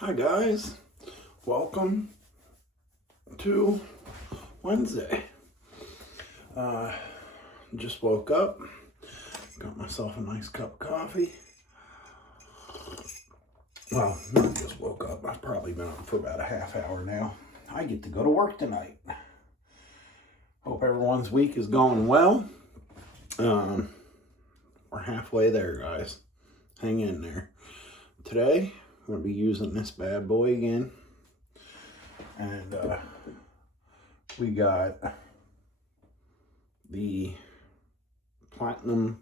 Hi guys, welcome to Wednesday. Just woke up, got myself a nice cup of coffee. Well, not just woke up, I've probably been up for about a half hour now. I get to go to work tonight. Hope everyone's week is going well. We're halfway there, guys. Hang in there. Today, I'm going to be using this bad boy again. And we got the Platinum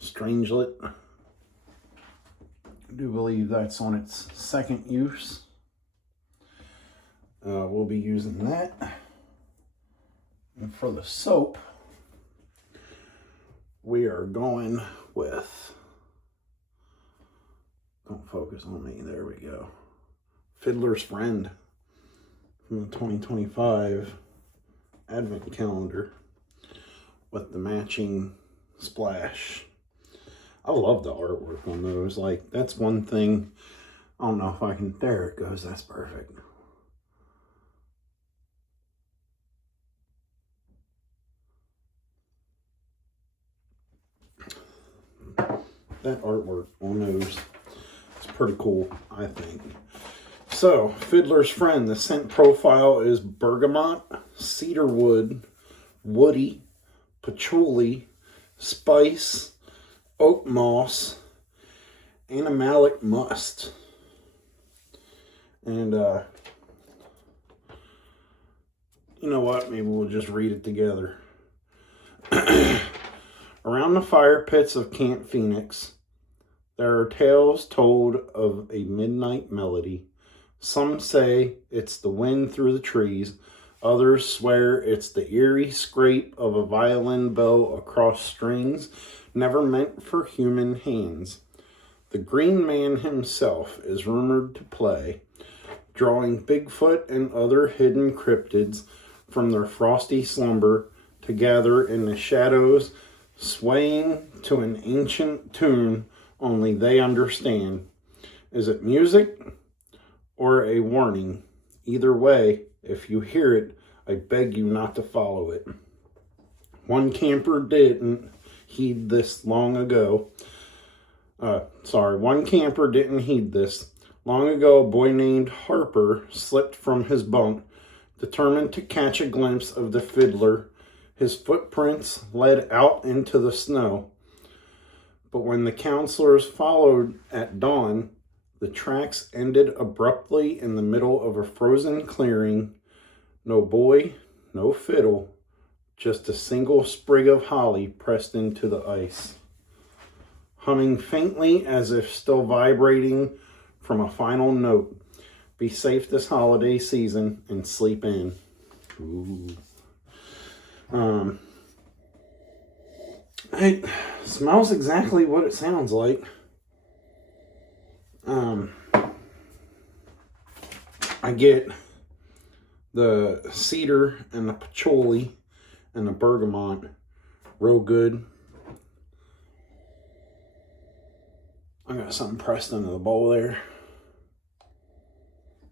Strangelet. I do believe that's on its second use. We'll be using that. And for the soap, we are going with, don't focus on me, there we go, Fiddlers Friend from the 2025 Advent calendar with the matching splash. I love the artwork on those. Like, that's one thing. I don't know if I can, there it goes, that's perfect. That artwork on those is pretty cool, I think. So, Fiddler's Friend, the scent profile is bergamot, cedarwood, woody, patchouli, spice, oak moss, animalic must. And, you know what? Maybe we'll just read it together. Around the fire pits of Camp Phoenix, there are tales told of a midnight melody. Some say it's the wind through the trees. Others swear it's the eerie scrape of a violin bow across strings never meant for human hands. The Green Man himself is rumored to play, drawing Bigfoot and other hidden cryptids from their frosty slumber to gather in the shadows, swaying to an ancient tune only they understand. Is it music or a warning? Either way, if you hear it, I beg you not to follow it. One camper didn't heed this long ago. One camper didn't heed this. Long ago, a boy named Harper slipped from his bunk, determined to catch a glimpse of the fiddler. His footprints led out into the snow. But when the counselors followed at dawn, the tracks ended abruptly in the middle of a frozen clearing. No boy, no fiddle, just a single sprig of holly pressed into the ice, humming faintly as if still vibrating from a final note. Be safe this holiday season and sleep in. Ooh. It smells exactly what it sounds like. I get the cedar and the patchouli and the bergamot real good. I got something pressed into the bowl there.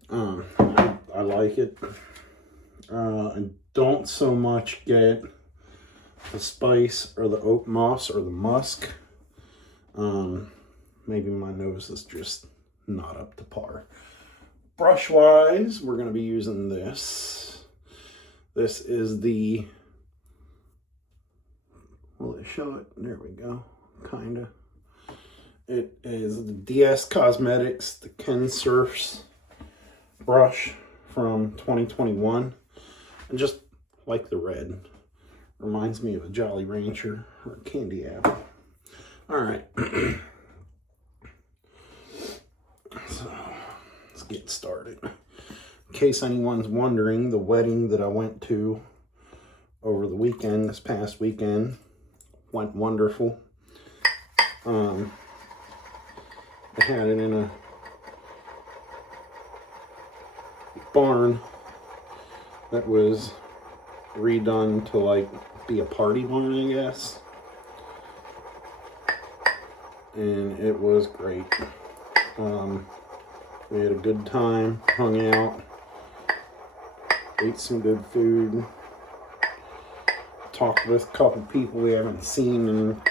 I like it. I don't so much get the spice or the oak moss or the musk. Maybe my nose is just not up to par. Brush wise, we're going to be using this. This is the, will it show it? There we go. Kind of. It is the DS Cosmetics, the Ken Surfs brush from 2021. And just like the red. Reminds me of a Jolly Rancher or a candy apple. Alright. So, let's get started. In case anyone's wondering, the wedding that I went to over the weekend, this past weekend, went wonderful. I had it in a barn that was redone to like be a party barn, I guess. And it was great. We had a good time, hung out, ate some good food, talked with a couple people we haven't seen in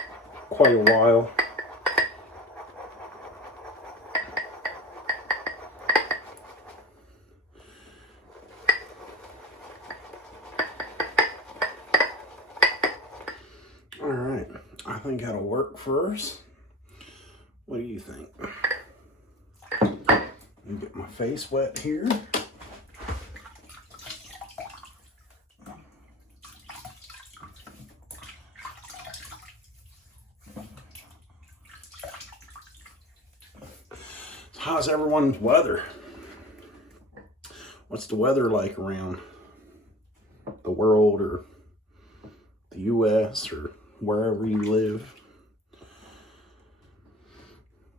quite a while. All right, I think that'll work for us. What do you think? Let me get my face wet here. How's everyone's weather? What's the weather like around the world or the US or wherever you live?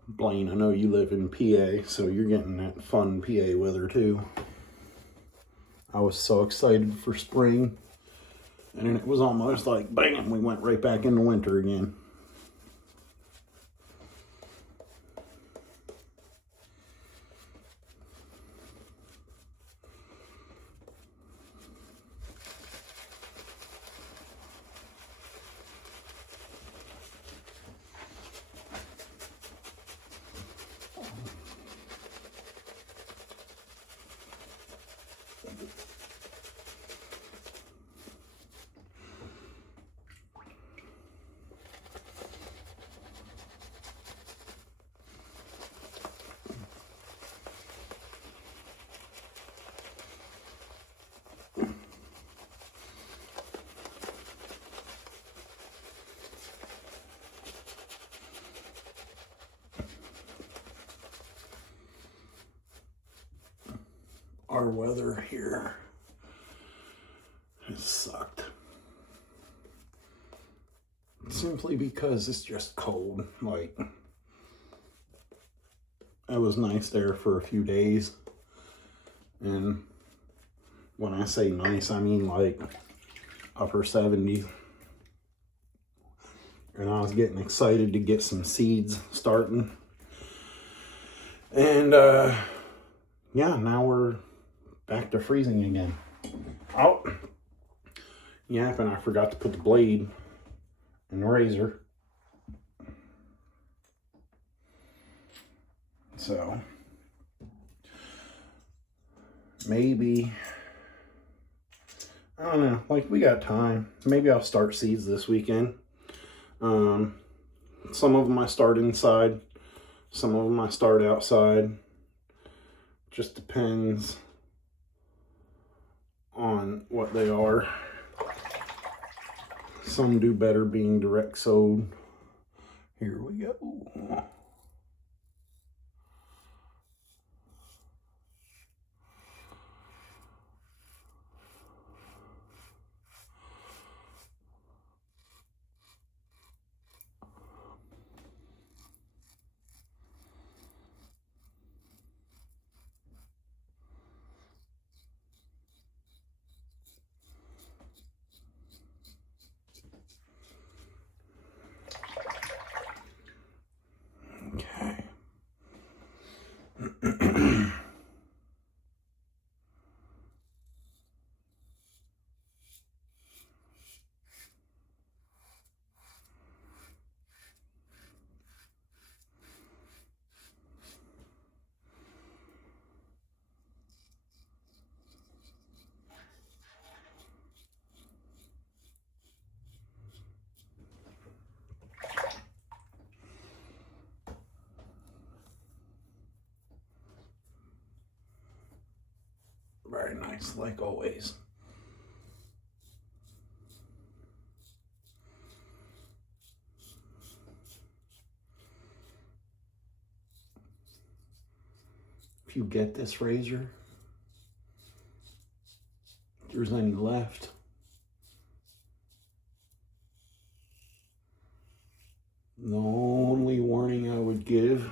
Blaine, I know you live in PA, so you're getting that fun PA weather too. I was so excited for spring, and then it was almost like, bam, we went right back into winter again. Our weather here has sucked. Simply because it's just cold. Like, it was nice there for a few days. And when I say nice, I mean like upper 70s. And I was getting excited to get some seeds starting. And yeah, now we're back to freezing again. Oh, yep, and I forgot to put the blade in the razor. So, maybe, I don't know, like, we got time. Maybe I'll start seeds this weekend. Some of them I start inside. Some of them I start outside. Just depends on what they are. Some do better being direct sowed. Here we go. Okay. Very nice, like always. If you get this razor, if there's any left, the only warning I would give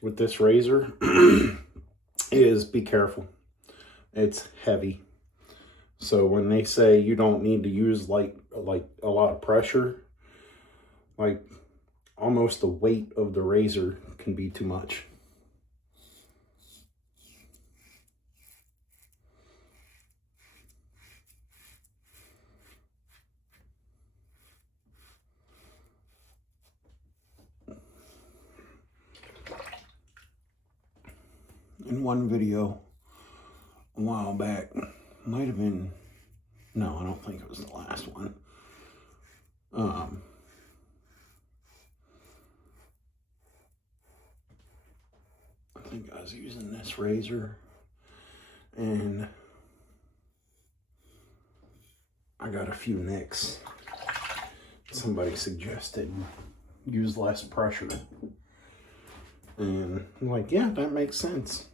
with this razor is be careful. It's heavy. So when they say you don't need to use like a lot of pressure, like almost the weight of the razor can be too much. in one video a while back. Might have been, no, I don't think it was the last one. I think I was using this razor and I got a few nicks. Somebody suggested use less pressure. And I'm like, yeah, that makes sense.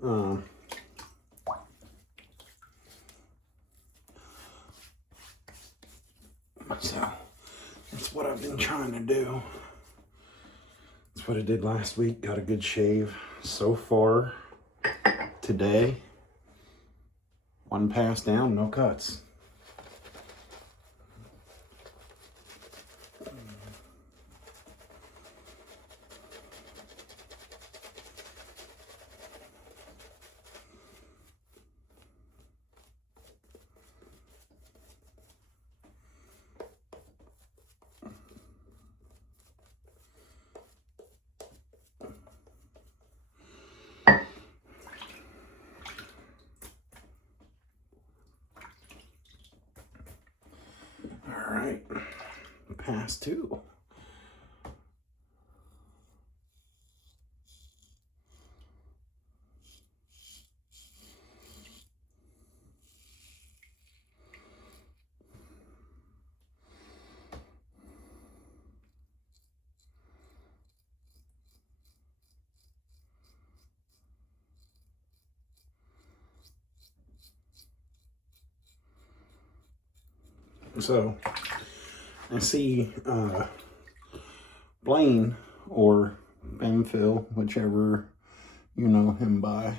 So that's what I've been trying to do. That's what I did last week. Got a good shave so far today. One pass down, no cuts. All right, pass two. So I see Blaine or Ben Phil, whichever you know him by,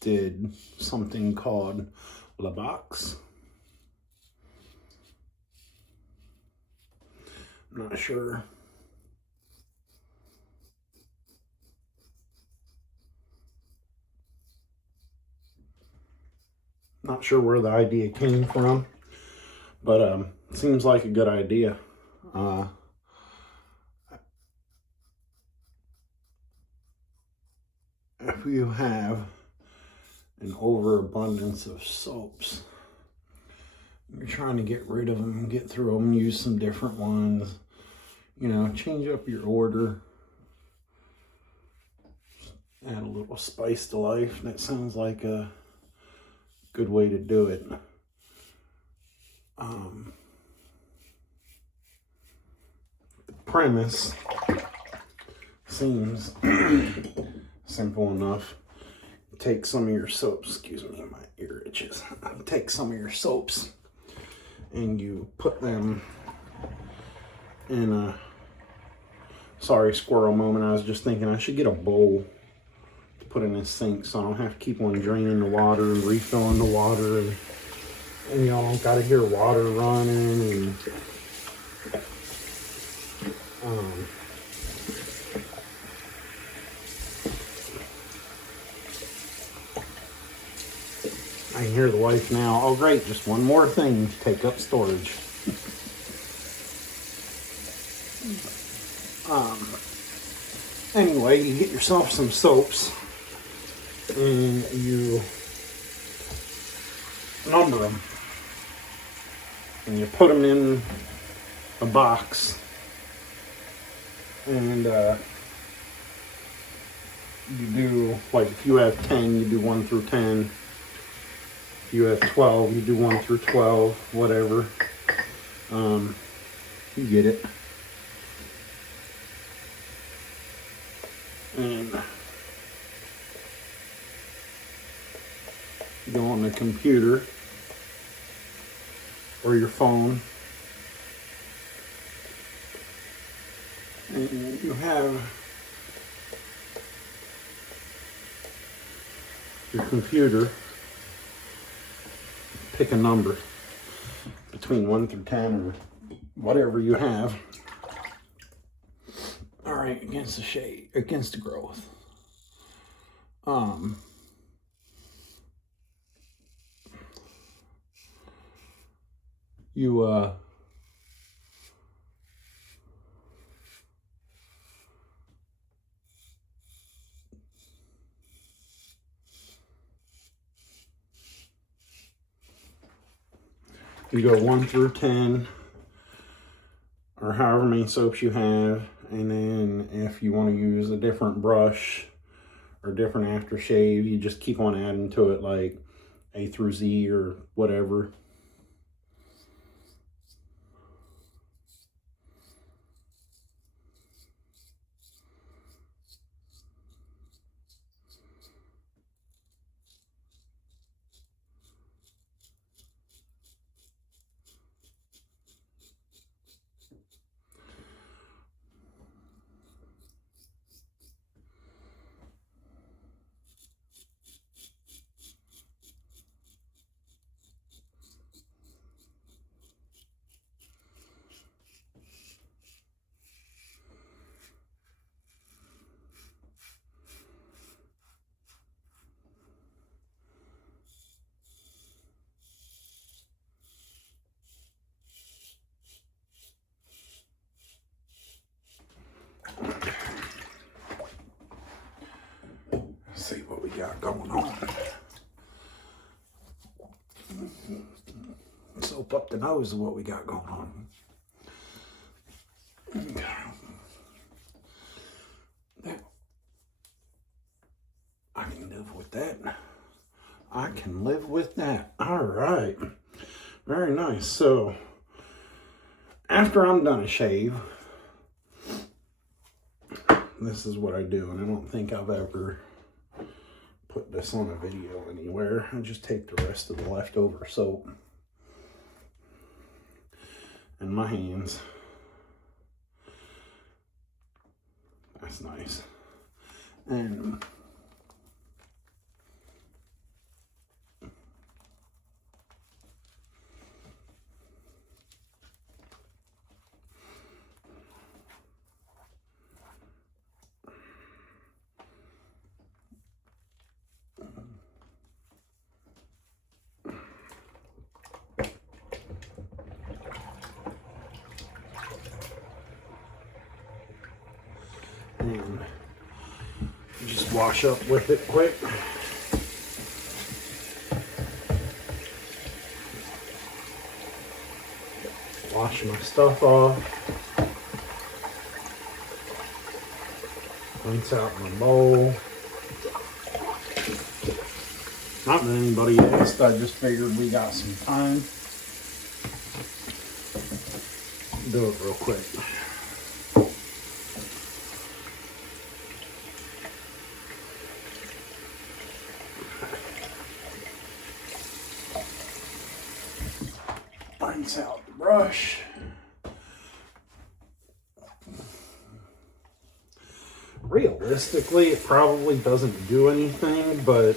did something called La Box. I'm not sure. Not sure where the idea came from, but seems like a good idea. If you have an overabundance of soaps, you're trying to get rid of them, get through them, use some different ones, you know, change up your order, add a little spice to life. That sounds like a good way to do it. The premise seems simple enough. Take some of your soaps, excuse me, my ear itches. Take some of your soaps and you put them in a, sorry, squirrel moment. I was just thinking I should get a bowl to put in this sink so I don't have to keep on draining the water and refilling the water, and y'all don't gotta hear water running, and I can hear the wife now. Oh great, just one more thing to take up storage. Anyway, you get yourself some soaps and you number them and you put them in a box, and you do, like, if you have 10, you do 1 through 10. If you have 12, you do 1 through 12, whatever. You get it. And you go on the computer or your phone, and you have your computer pick a number between 1 through 10 or whatever you have. All right, against the shade, against the growth. You You go 1 through 10, or however many soaps you have. And then if you want to use a different brush or different aftershave, you just keep on adding to it, like A through Z or whatever. Let's see what we got going on. Soap up the nose is what we got going on. I can live with that. I can live with that. All right. Very nice. So, after I'm done a shave, this is what I do. And I don't think I've ever put this on a video anywhere. I just take the rest of the leftover soap in my hands. That's nice. And just wash up with it quick. Wash my stuff off. Rinse out my bowl. Not that anybody asked, I just figured we got some time. Do it real quick. Rinse out the brush. Realistically, it probably doesn't do anything, but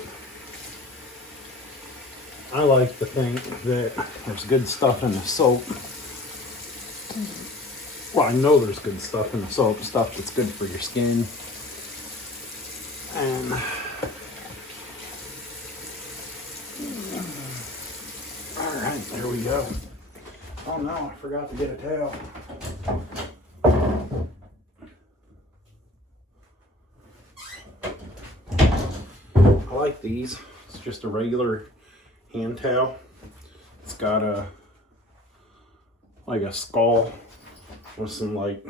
I like to think that there's good stuff in the soap. Well, I know there's good stuff in the soap, stuff that's good for your skin. And all right, there we go. Oh no, I forgot to get a towel. I like these. It's just a regular hand towel. It's got a like a skull with some like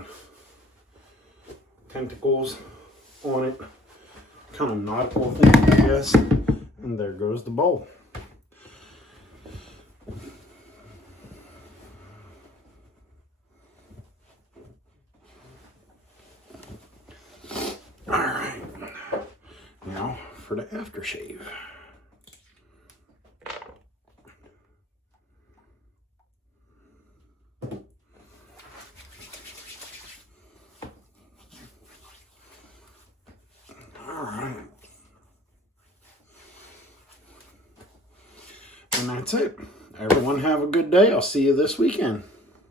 tentacles on it. Kind of nautical thing, I guess. And there goes the bowl. Alright. Now for the aftershave. And that's it. Everyone have a good day. I'll see you this weekend.